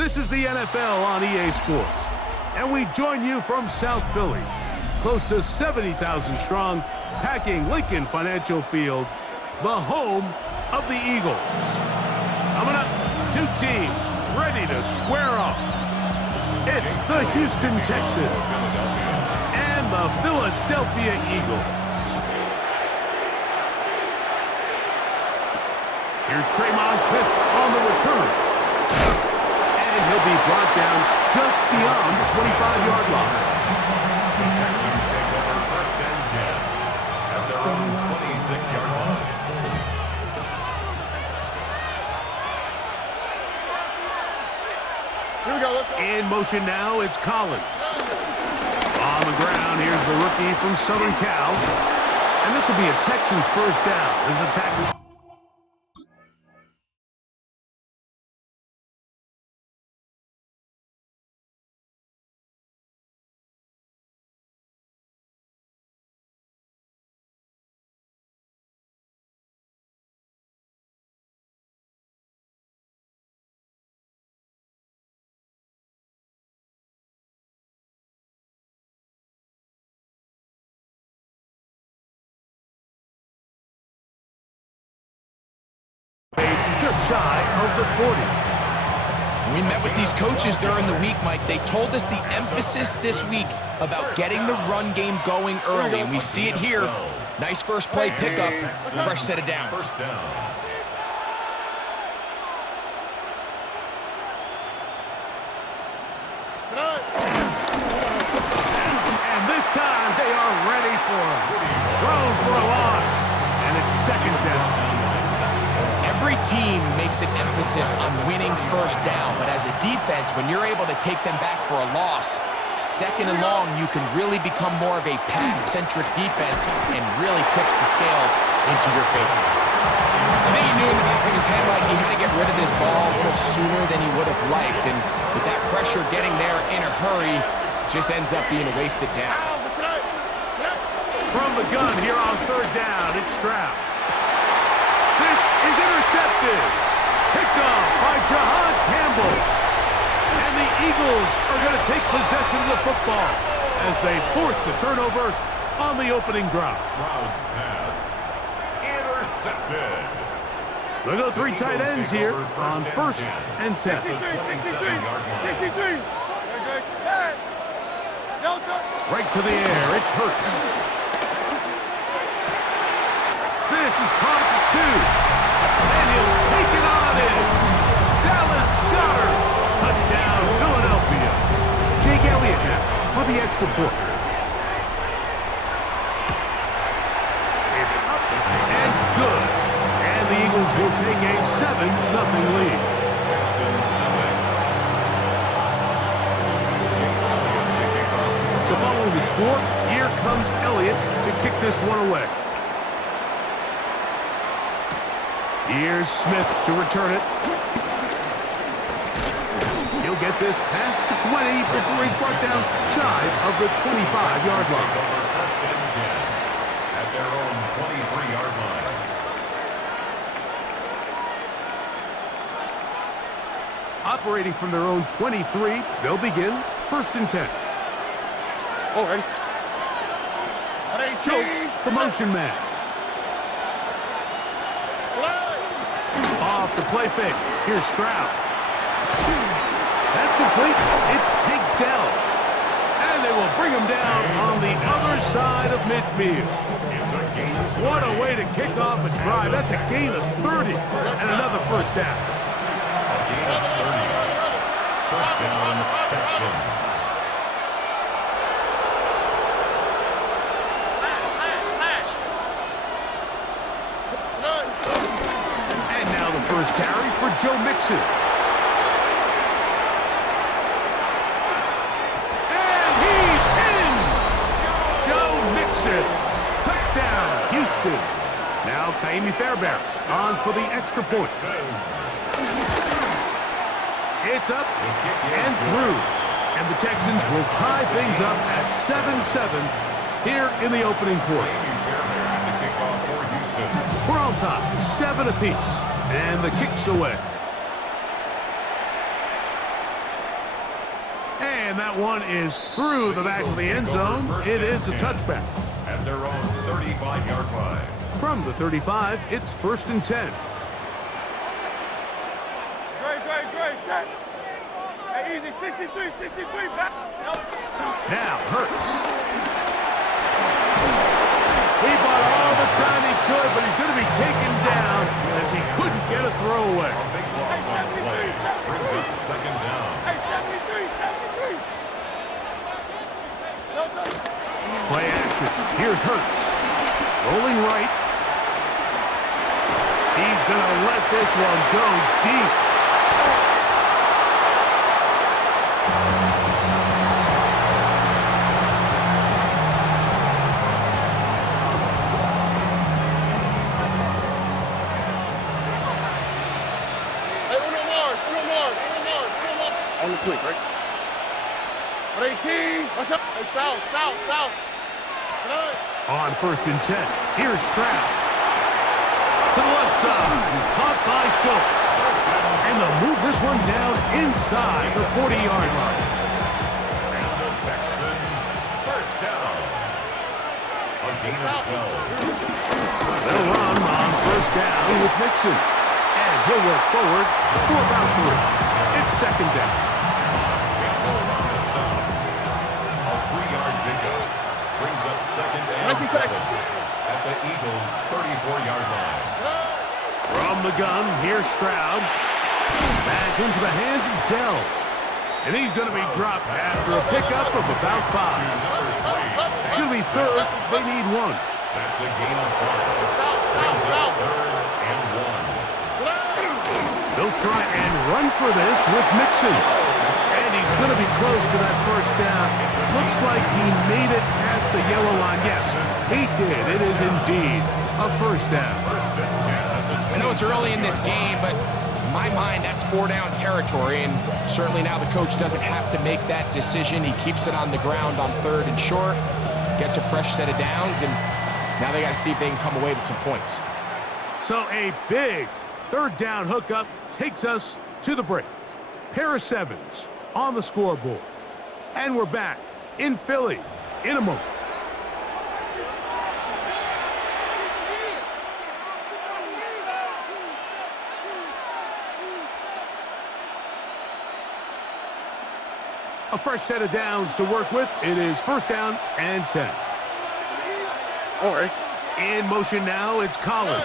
This is the NFL on EA Sports, and we join you from South Philly, close to 70,000 strong, packing Lincoln Financial Field, the home of the Eagles. Coming up, two teams ready to square off. It's the Houston Texans and the Philadelphia Eagles. Here's Tremon Smith on the return. And he'll be brought down just beyond the 25-yard line. The Texans take over 1st and 10 at their own 26-yard line. Here we go, let's go. In motion now, it's Collins. On the ground, here's the rookie from Southern Cal. And this will be a Texans first down as the tackles. Just shy of the 40. We met with these coaches during the week, Mike. They told us the emphasis this week about getting the run game going early, and we see it here. Nice first play pickup, fresh set of downs. First down. And this time they are ready for him. Thrown for a loss, and it's second down. Every team makes an emphasis on winning first down, but as a defense, when you're able to take them back for a loss, second and long, you can really become more of a pass-centric defense and really tips the scales into your favor. I think he knew in the back of his head like he had to get rid of this ball a little sooner than he would have liked, and with that pressure getting there in a hurry, just ends up being a wasted down. From the gun here on third down, it's Stroud. This is intercepted. Picked off by Jahan Campbell. And the Eagles are going to take possession of the football as they force the turnover on the opening drive. Stroud's pass intercepted. They go three tight ends here on 1st and 10. The 27-yard line. Right to the air, it's Hurts. This is caught at 2. And he'll take it on in. Dallas Goedert. Touchdown, Philadelphia. Jake Elliott now for the extra point. It's up and good. And the Eagles will take a 7-0 lead. So following the score, here comes Elliott to kick this one away. Here's Smith to return it. He'll get this past the 20 before he's brought down shy of the 25-yard line. First and 10 at their own 23-yard line. Operating from their own 23, they'll begin 1st and 10. All right. Schultz, the motion man. Off the play fake. Here's Stroud. That's complete. It's Tank Dell. And they will bring him down on the other side of midfield. What a way to kick off a drive. That's a gain of 30 and another first down. A gain of 30. First down, Texans. First carry for Joe Mixon. And he's in! Joe Mixon. Touchdown, Houston. Now Kaimi Fairbairn on for the extra point. It's up and through. And the Texans will tie things up at 7-7 here in the opening quarter. We're on top, 7 apiece. And the kick's away. that one is through the back of the end zone. It is a touchback. At their own 35-yard line. From the 35, it's 1st and 10. Great. Hey, easy. 63. Back. Now, Hurts. He bought all the time he could, but he's going to be taken down as he couldn't get a throw away. A big loss on the play brings up 2nd down. Hey, 73. No touch. Play action. Here's Hurts. Rolling right. He's going to let this one go deep. On the quick, right? 18. What's up? Hey, south. On 1st and 10, here's Stroud. To the left side, caught by Schultz. And they'll move this one down inside the 40-yard line. And the Texans, 1st down. A gain of 12. They'll run on 1st down with Mixon. And he'll work forward for about 3. It's 2nd down. Campbell on the stop. A 3-yard pickup brings up 2nd and 7 at the Eagles' 34-yard line. From the gun, here's Stroud. Back into the hands of Dell. And he's going to be dropped after a pickup of about 5. It's going to be 3rd. They need 1. That's a gain of 4. Brings up 3rd and 1. They'll try and run for this with Mixon. And he's going to be close to that 1st down. Looks like he made it past the yellow line. Yes, he did. It is indeed a 1st down. 1st and 10 at the 20. I know it's early in this game, but in my mind, that's 4-down territory, and certainly now the coach doesn't have to make that decision. He keeps it on the ground on 3rd and short, gets a fresh set of downs, and now they got to see if they can come away with some points. So a big 3rd down hookup takes us to the break. Pair of 7s on the scoreboard. And we're back in Philly in a moment. A fresh set of downs to work with. It is 1st down and 10. All right. In motion now, it's Collins.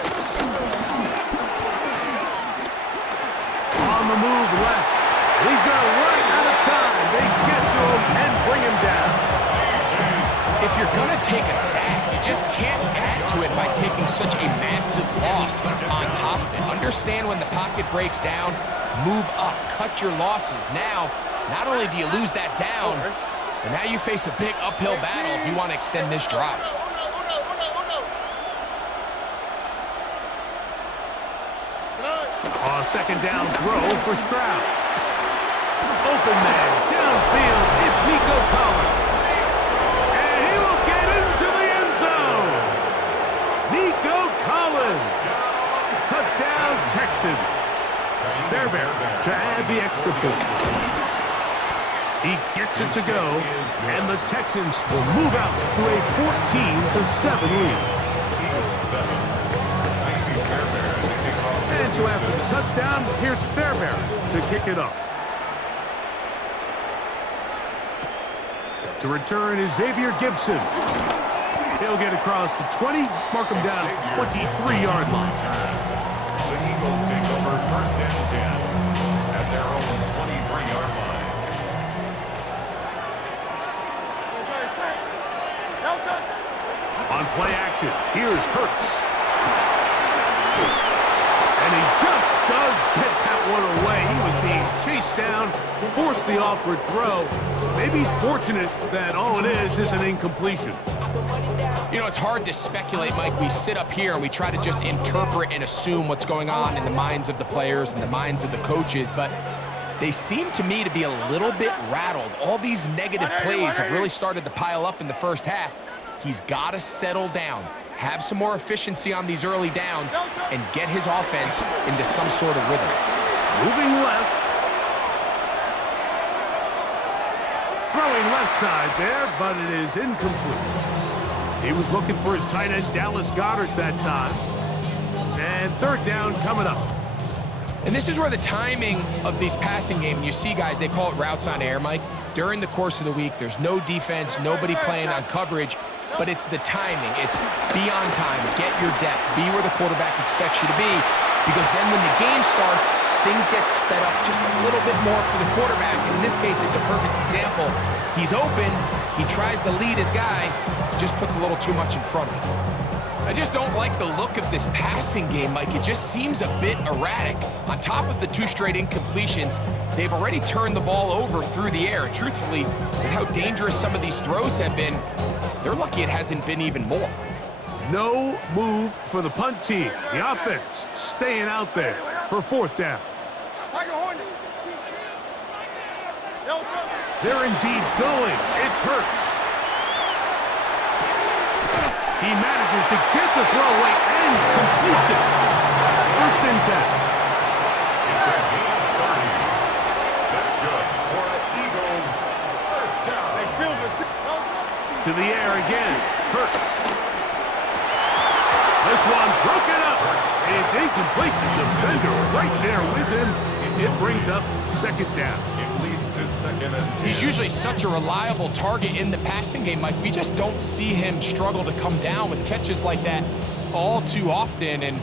On the move left. He's going to run out of time. They get to him and bring him down. If you're going to take a sack, you just can't add to it by taking such a massive loss on top of it. Understand when the pocket breaks down, move up, cut your losses. Now, not only do you lose that down, but now you face a big uphill battle if you want to extend this drive. A 2nd down throw for Stroud. Open man, downfield, it's Nico Collins. And he will get into the end zone. Nico Collins. Touchdown, Texans. Fairbairn to add the extra point. He gets it to go, and the Texans will move out to a 14-7 lead. And so after the touchdown, here's Fairbairn to kick it up. Set to return is Xavier Gibson. He'll get across the 20, mark him down at the 23-yard line. The Eagles take over 1st and 10 at their own 23-yard line. On play action, here's Hurts. And he just does get that one away. He was being chased down, forced the awkward throw. Maybe he's fortunate that all it is an incompletion. You know, it's hard to speculate, Mike. We sit up here and we try to just interpret and assume what's going on in the minds of the players and the minds of the coaches, but they seem to me to be a little bit rattled. All these negative plays have really started to pile up in the 1st half. He's got to settle down, have some more efficiency on these early downs, and get his offense into some sort of rhythm. Moving left. throwing left side there, but it is incomplete. He was looking for his tight end, Dallas Goedert, that time. And third down coming up. And this is where the timing of these passing games, you see guys, they call it routes on air, Mike. During the course of the week, there's no defense, nobody playing on coverage, but it's the timing. It's be on time, get your depth, be where the quarterback expects you to be, because then when the game starts, things get sped up just a little bit more for the quarterback. And in this case, it's a perfect example. He's open, he tries to lead his guy, just puts a little too much in front of him. I just don't like the look of this passing game, Mike. It just seems a bit erratic. On top of the 2 straight incompletions, they've already turned the ball over through the air. And truthfully, with how dangerous some of these throws have been, they're lucky it hasn't been even more. No move for the punt team. The offense staying out there for fourth down. They're indeed going. It's Hurts. He manages to get the throw away and completes it. First and 10. It's a gain of 30. That's good for the Eagles. First down. They filled it. To the air again. Hurts. This one broken up. It's incomplete. The defender right there with him. It brings up second down. It leads to second and 10. He's usually such a reliable target in the passing game, Mike. We just don't see him struggle to come down with catches like that all too often. And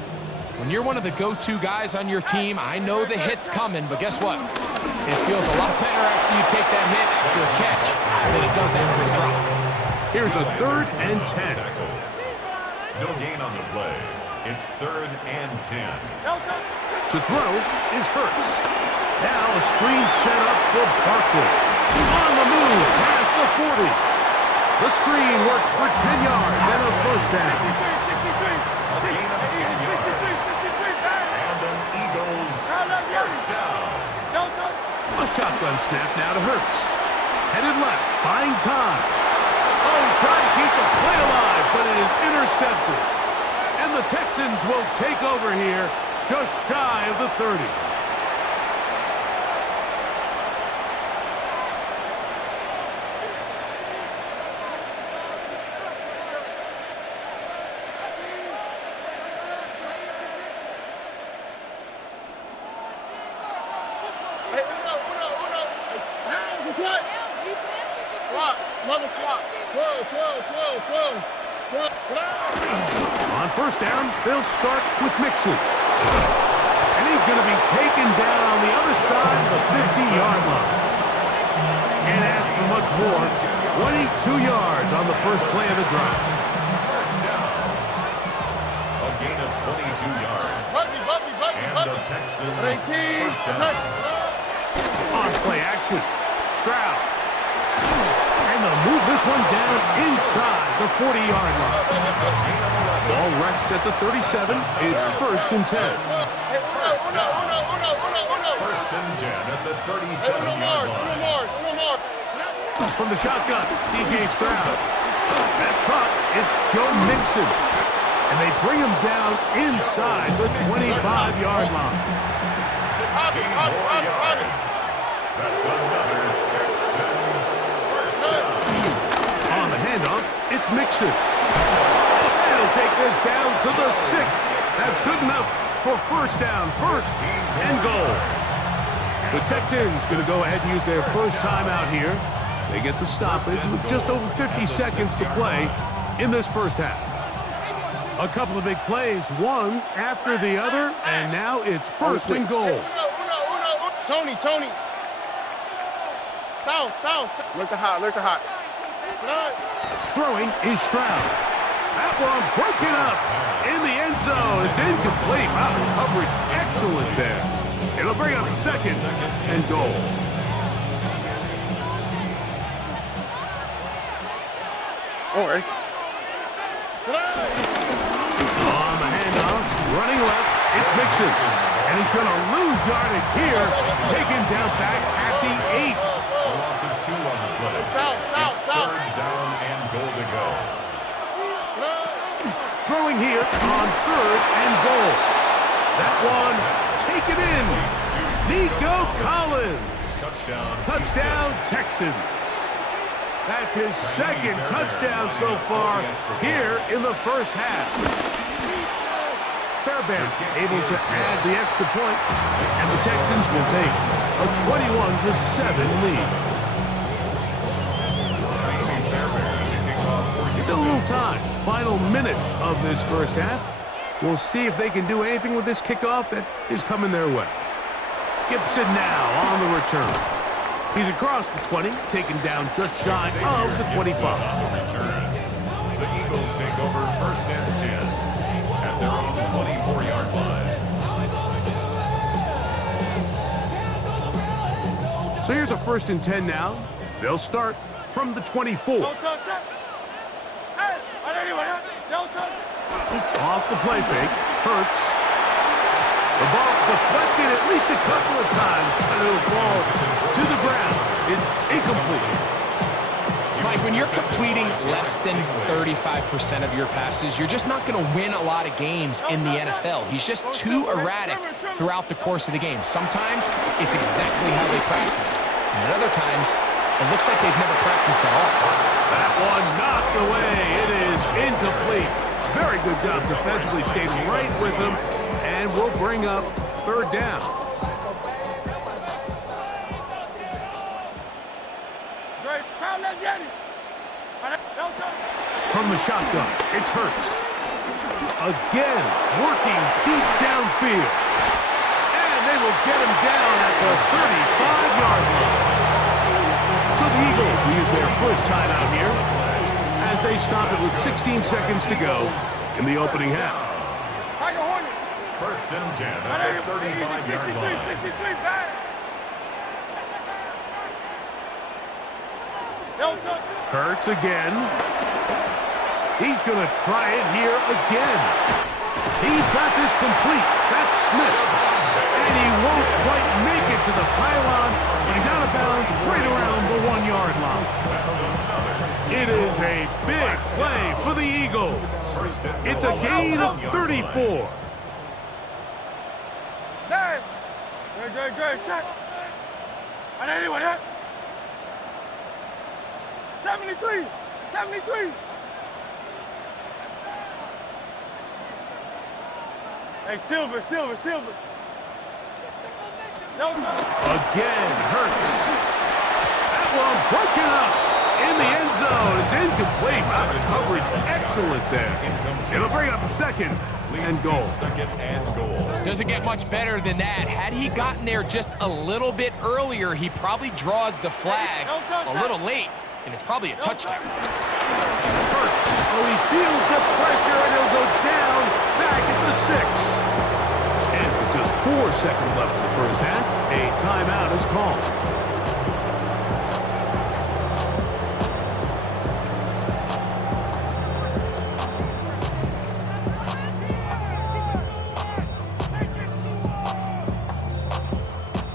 when you're one of the go-to guys on your team, I know the hit's coming, but guess what? It feels a lot better after you take that hit after a catch than it does after a drop. Here's a third and 10. No gain on the play. It's third and 10. To throw is Hurts. Now a screen set up for Barkley. On the move past the 40. The screen works for 10 yards and a first down. A gain of 10 yards. And an Eagles first down. A shotgun snap now to Hurts. Headed left, buying time. Oh, trying to keep the play alive, but it is intercepted. And the Texans will take over here just shy of the 30. On first down, they'll start with Mixon. And he's going to be taken down on the other side of the 50-yard line. Can't ask for much more. 22 yards on the first play of the drive. First down. A gain of 22 yards. And the Texans first down. On play action, Stroud. And they'll move this one down inside the 40-yard line. Ball rests at the 37. It's first and 10. First and 10 at the 37-yard line. From the shotgun, C.J. Stroud. That's caught. It's Joe Mixon. And they bring him down inside the 25-yard line. 16 more yards. That's another Texans first down. On the handoff, it's Mixon. And he'll take this down to the 6. That's good enough for first down, first and goal. The Texans going to go ahead and use their first timeout here. They get the stoppage with just over 50 seconds to play in this first half. A couple of big plays, one after the other, and now it's first and goal. Tony. South. Look the hot. Throwing is Stroud. That one broken up in the end zone. It's incomplete. Wow, the coverage excellent there. It'll bring up second and goal. All right. On the handoff, running left, it's Mixon. And he's going to lose yardage here, taken down back at the 8. A loss of 2 on the play. It's third down and goal to go. Throwing here on third and goal. That one, take it in. Nico Collins. Touchdown Texans. That's his second touchdown so far here in the first half. Fairbairn able to add the extra point, and the Texans will take a 21-7 lead. Still a little time. Final minute of this first half. We'll see if they can do anything with this kickoff that is coming their way. Gibson now on the return. He's across the 20, taken down just shy of the 25. The Eagles take over first and 10 at their own 24-yard line. So here's a first and 10 now. They'll start from the 24. Off the play fake, Hurts. The ball deflected at least a couple of times, and it'll fall to the ground. It's incomplete. Mike, when you're completing less than 35% of your passes, you're just not going to win a lot of games in the NFL. He's just too erratic throughout the course of the game. Sometimes it's exactly how they practice, and at other times, it looks like they've never practiced at all. That one knocked away. It is incomplete. Very good job defensively, stayed right with him, and we'll bring up third down. From the shotgun, it's Hurts. Again, working deep downfield. And they will get him down at the 35-yard line. So the Eagles will use their first timeout here as they stop it with 16 seconds to go in the opening half. First and 10 at the 35-yard line. Hurts again. He's going to try it here again. He's got this complete. That's Smith. And he won't quite make it to the pylon, but he's out of bounds right around the 1-yard line. It is a big play for the Eagles. It's a gain of 34. Good. 73. Hey, Silver. Again, Hurts. That one broken up in the end zone. It's incomplete. Out of coverage. Excellent there. It'll bring up second and goal. Second and goal. Doesn't get much better than that. Had he gotten there just a little bit earlier, he probably draws the flag a little late, and it's probably a touchdown. Hurts. Oh, he feels the pressure, and he'll go down back at the 6. And with just 4 seconds left in the first half, a timeout is called.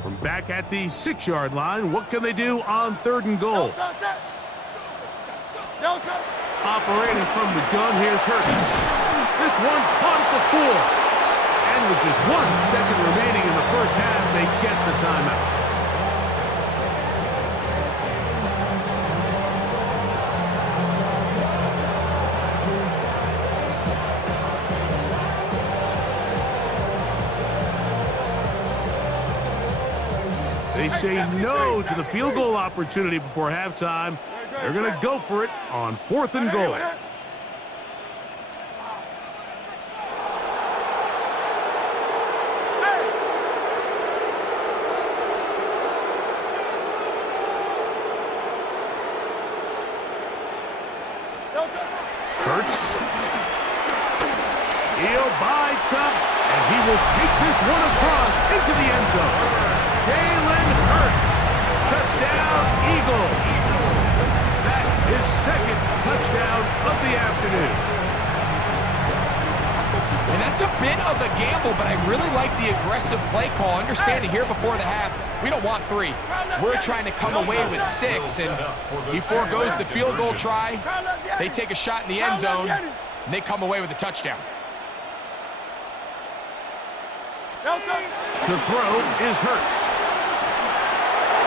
From back at the 6-yard line, what can they do on third and goal? Operating from the gun, here's Hurts. This one caught at the 4. And with just 1 second remaining in the first half, they get the timeout. They say no to the field goal opportunity before halftime. They're going to go for it on 4th and goal. Hurts. He'll bites up, and he will take this one across into the end zone. Jalen Hurts. Touchdown, Eagles. That is second touchdown of the afternoon. And that's a bit of a gamble, but I really like the aggressive play call. Understanding here before the half, we don't want 3. We're trying to come away with 6, and he forgoes the field goal try. They take a shot in the end zone, and they come away with a touchdown. To throw is Hurts.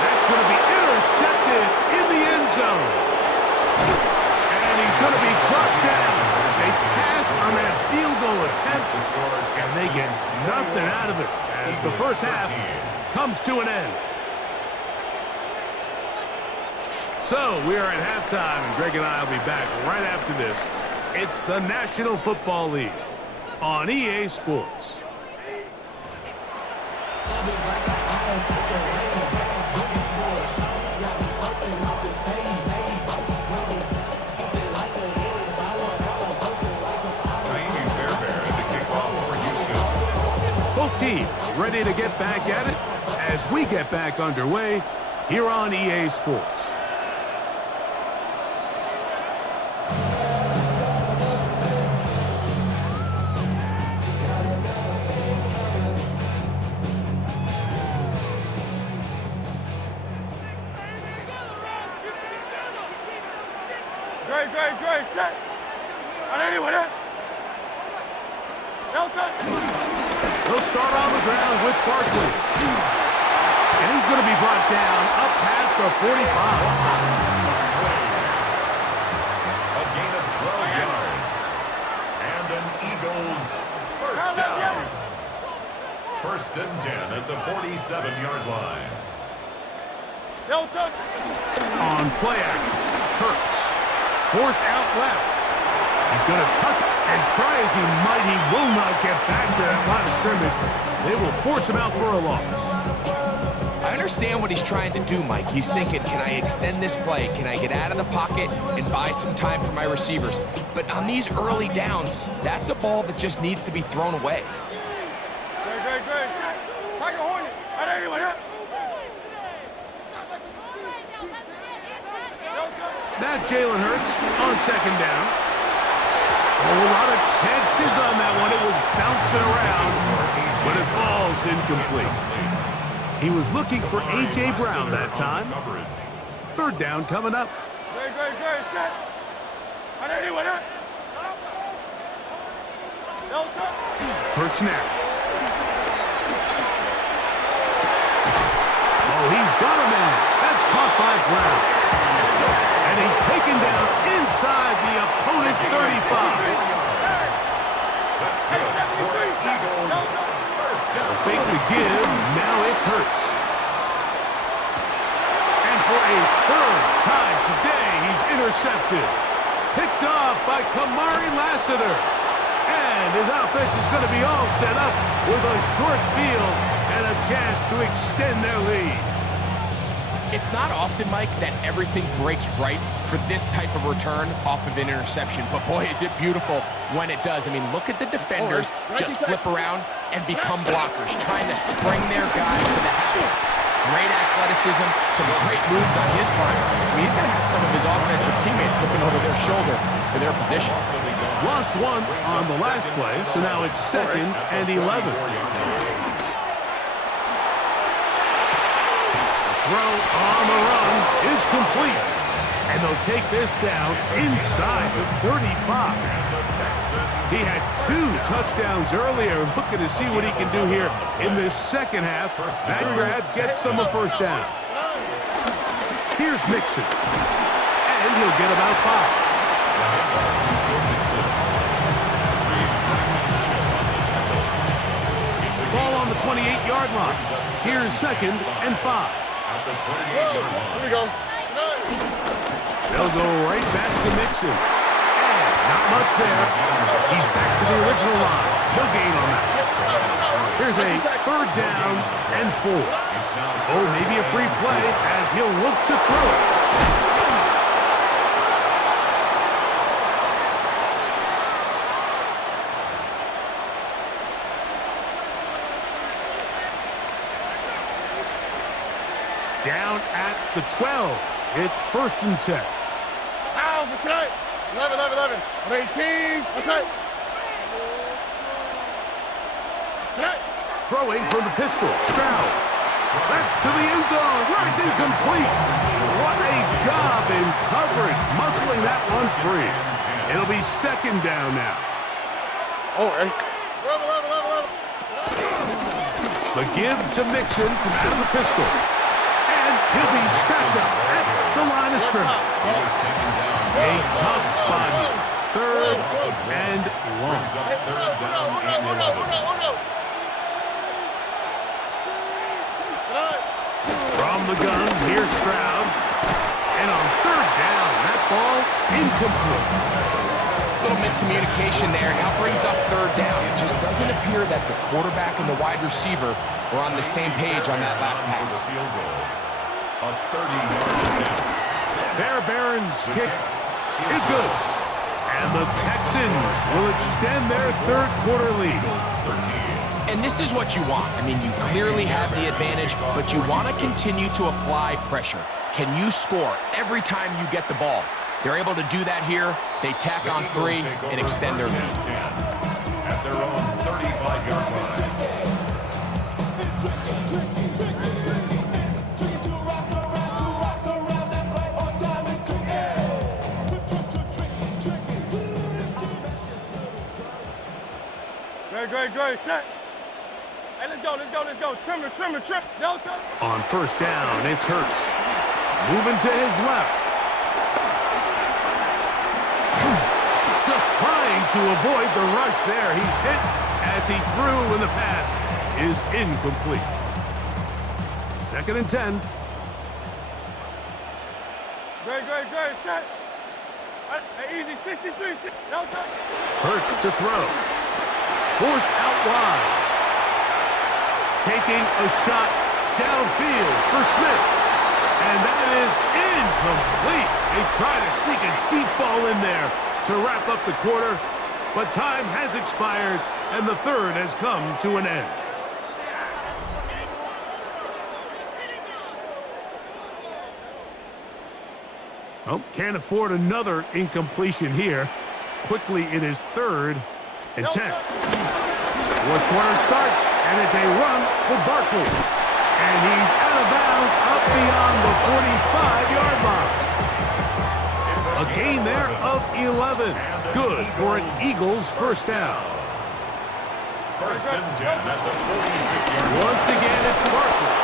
That's going to be intercepted in the end zone. And he's going to be brought down. They passed on that field goal attempt, and they get nothing out of it as the first half comes to an end. So we are at halftime, and Greg and I will be back right after this. It's the National Football League on EA Sports. Both teams ready to get back at it as we get back underway here on EA Sports. Great, set. And anyway, He'll start on the ground with Barkley. And he's going to be brought down up past the 45. A gain of 12 yards. And an Eagles first down. First and 10 at the 47-yard line. On play action, Hurts. Forced out left. He's going to tuck it, and try as he might, he will not get back to that line of scrimmage. They will force him out for a loss. I understand what he's trying to do, Mike. He's thinking, can I extend this play? Can I get out of the pocket and buy some time for my receivers? But on these early downs, that's a ball that just needs to be thrown away. Great. Tiger Hornet. And anyway, Now Jalen Hurts on second down. A lot of chances on that one. It was bouncing around, but it falls incomplete. He was looking for A.J. Brown that time. Third down coming up. Great, set. And anyway, Hurts now. Oh, he's got a man. That's caught by Brown. And he's taken down inside the opponent's 35. That's good for the Eagles. First down. Fake the give. Now it's Hurts. And for a third time today, he's intercepted. Picked off by Kamari Lassiter. And his offense is going to be all set up with a short field and a chance to extend their lead. It's not often, Mike, that everything breaks right for this type of return off of an interception. But boy, is it beautiful when it does. I mean, look at the defenders just flip around and become blockers, trying to spring their guy to the house. Great athleticism, some great moves on his part. I mean, he's going to have some of his offensive teammates looking over their shoulder for their position. Lost one on the last play, so now it's 2nd and 11. Throw on the run is complete. And they'll take this down inside the 35. He had 2 touchdowns earlier, looking to see what he can do here in this second half. That grab gets them a first down. Here's Mixon. And he'll get about 5. Ball on the 28-yard line. Here's 2nd and 5. At the 28-yard line. Here we go. They'll go right back to Mixon. And not much there. He's back to the original line. No gain on that. Here's a third down and 4. Oh, maybe a free play as he'll look to throw it. Down at the 12. It's 1st and 10. Ow, that's right. 11. 18. That's right. Throwing from the pistol. Stroud. That's to the end zone. Where it's incomplete. What a job in coverage. Muscling that one free. It'll be 2nd down now. Oh, hey. The give to Mixon from out of the pistol. And he'll be stacked up at the line of scrimmage. He was taken down A tough spot here. Third and long. Brings up third down and 11. From the gun, here's Stroud. And on third down, that ball incomplete. Little miscommunication there. Now brings up third down. It just doesn't appear that the quarterback and the wide receiver were on the same page on that last pass. Field goal. A 30-yard attempt. Fairbairn's kick is good. And the Texans will extend their third quarter lead. 13. And this is what you want. I mean, you clearly have the advantage, but you want to continue to apply pressure. Can you score every time you get the ball? They're able to do that here. They tack on 3 and extend their lead. At their own 35-yard line. Great, set. Hey, let's go. Trim. No, On first down, it's Hurts. Moving to his left. Just trying to avoid the rush there. He's hit as he threw, and the pass is incomplete. 2nd and 10. Great, set. Hey, easy, 63, no touch. Hurts to throw. Forced out wide. Taking a shot downfield for Smith. And that is incomplete. They try to sneak a deep ball in there to wrap up the quarter, but time has expired, and the third has come to an end. Oh, can't afford another incompletion here. Quickly, it is 3rd and 10. Fourth quarter starts, and it's a run for Barkley. And he's out of bounds up beyond the 45-yard line. A gain there of 11. Good for an Eagles first down. First and 10 at the 46-yard line. Once again, it's Barkley.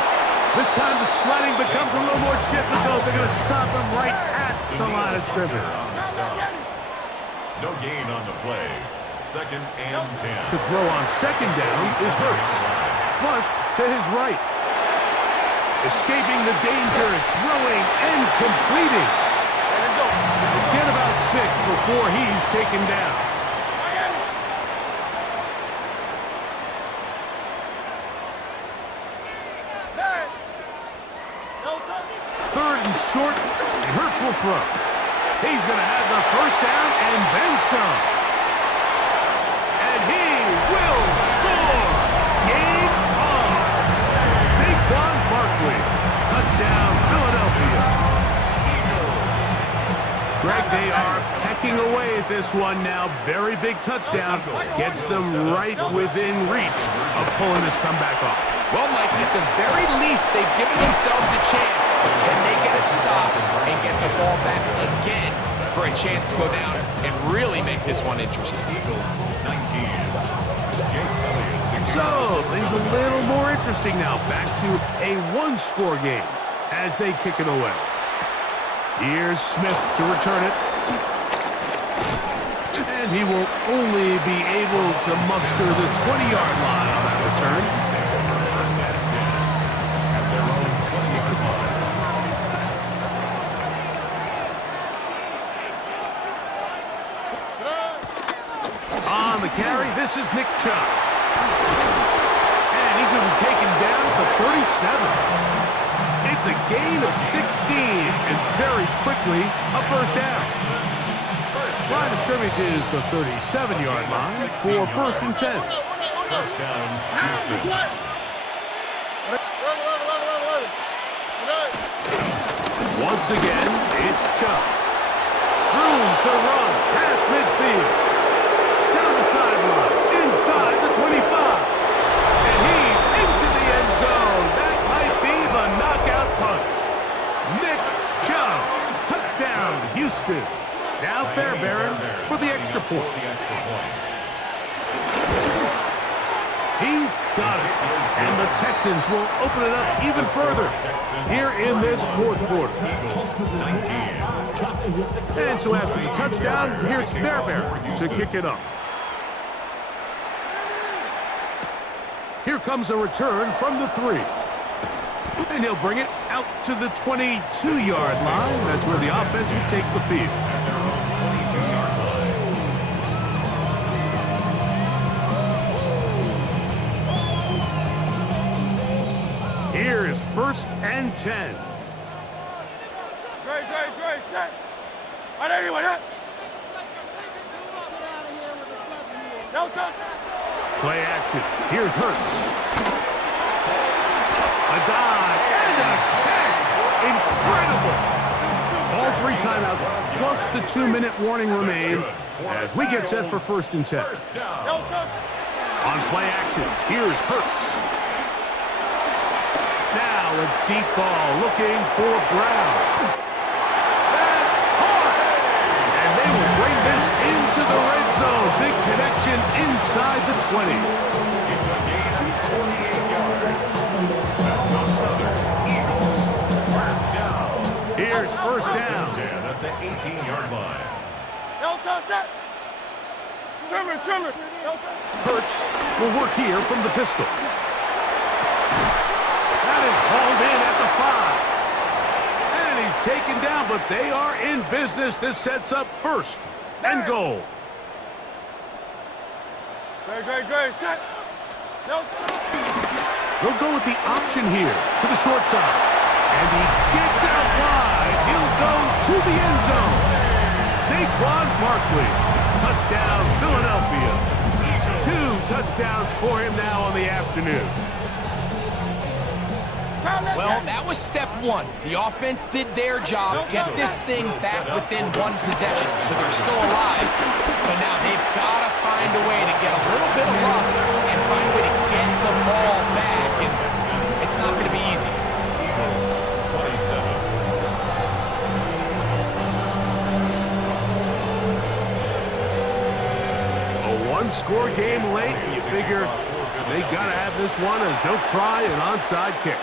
This time the sledding becomes a little more difficult. They're going to stop him right at the line of scrimmage. No gain on the play. 2nd and 10. To throw on second down is Hurts. Flush to his right. Escaping the danger, throwing and completing. Get about 6 before he's taken down. Third and short, and Hurts will throw. He's going to have the first down and then some. And he will score. Game on. Saquon Barkley. Touchdown, Philadelphia. Greg, they are pecking away at this one now. Very big touchdown. Gets them right within reach of pulling this comeback off. Well, Mike, at the very least, they've given themselves a chance. But can they get a stop and get the ball back again for a chance to go down and really make this one interesting? Eagles 19. Jake Elliott. So, things a little more interesting now. Back to a one-score game as they kick it away. Here's Smith to return it. And he will only be able to muster the 20-yard line on that return. On the carry, this is Nick Chubb. And he's going to be taken down at the 37. It's a gain of 16, and very quickly, a first down. Line of scrimmage is the 37-yard line for 1st and 10. First down, Houston. Once again, it's Chubb. Room to run past midfield. Down the sideline, inside the 25. And he's into the end zone. That might be the knockout punch. Nick Chubb. Touchdown, Houston. Now Fairbairn for the extra point. He's got it. And the Texans will open it up even further here in this fourth quarter. And so after the touchdown, here's Fairbairn to kick it up. Here comes a return from the 3. And he'll bring it out to the 22-yard line. That's where the offense will take the field. At their own 22-yard line. Here is 1st and 10. Great, set. Right, anyone, no touch. Play action. Here's Hurts. A dive and a catch. Incredible. All 3 timeouts plus the 2-minute warning remain as we get set for 1st and 10. No touch. On play action, here's Hurts. Now a deep ball looking for Brown. That's caught. And they will bring this into the red zone. Big connection inside the 20. It's a gain of 48 yards. That's another Eagles first down. Here's 1st down. 10 at the 18-yard line. No touch, set. Trimmer. No touch. Hurts will work here from the pistol. That is hauled in at the 5. And he's taken down, but they are in business. This sets up 1st and goal. Great, set. No touch. They'll go with the option here to the short side. And he gets out wide. He'll go to the end zone. Saquon Barkley. Touchdown, Philadelphia. 2 touchdowns for him now on the afternoon. Well, that was step 1. The offense did their job, get this thing back within 1 possession, so they're still alive. But now they've got to find a way to get a little bit of luck and find a way to get the ball back. And it's not going to be easy. Eagles 27. A 1-score game late, and you figure they got to have this one as they'll try an onside kick.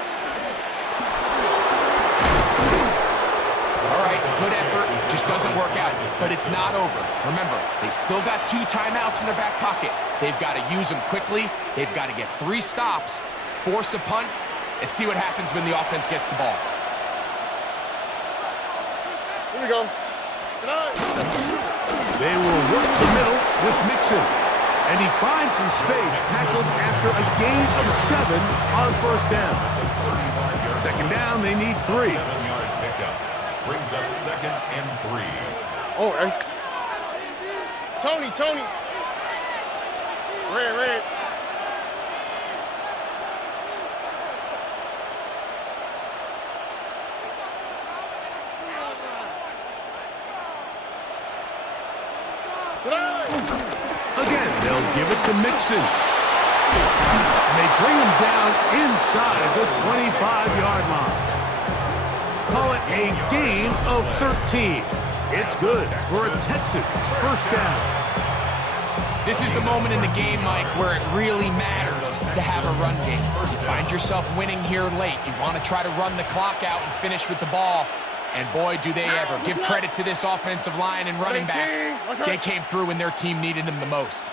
All right, good effort. Just doesn't work out. But it's not over. Remember, they still got 2 timeouts in their back pocket. They've got to use them quickly. They've got to get 3 stops, force a punt, and see what happens when the offense gets the ball. Here we go. They will work the middle with Mixon. And he finds some space, tackled after a gain of 7 on 1st down. 2nd down, they need 3. 7-yard pickup. Brings up 2nd and 3. Oh, and Tony. Red. Again, they'll give it to Mixon. And they bring him down inside the 25-yard line. Call it a gain of 13. It's good for a Texans 1st down. This is the moment in the game, Mike, where it really matters to have a run game. You find yourself winning here late. You want to try to run the clock out and finish with the ball. And boy, do they ever. Give credit to this offensive line and running back. They came through when their team needed them the most.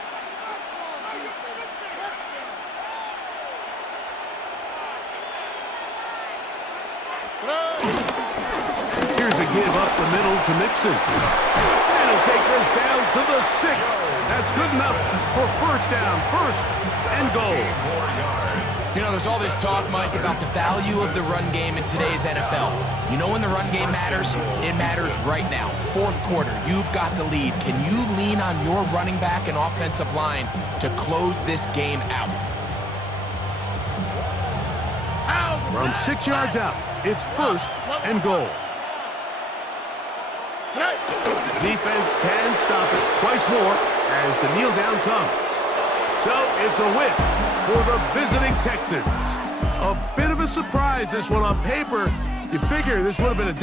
Here's a give up the middle to Mixon. And he'll take this down to the 6. That's good enough for 1st down, 1st and goal. You know, there's all this talk, Mike, about the value of the run game in today's NFL. You know when the run game matters? It matters right now. 4th quarter, you've got the lead. Can you lean on your running back and offensive line to close this game out? From 6 yards out, it's 1st and goal. The defense can stop it twice more as the kneel down comes. So it's a win for the visiting Texans. A bit of a surprise, this one on paper. You figure this would have been a